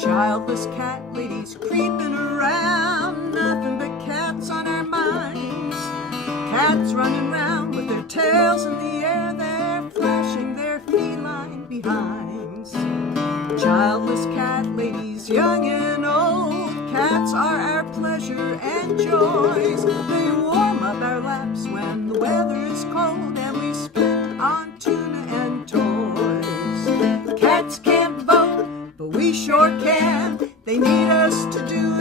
Childless cat ladies creeping around, nothing but cats on our minds. Cats running round with their tails in the air, they're flashing their feline behinds. Childless cat ladies, young and old, cats are our pleasure and joys. They warm up our laps when the weather is cold, and we spend on tuna and toys. Cats can't vote, but we sure can. They need us to do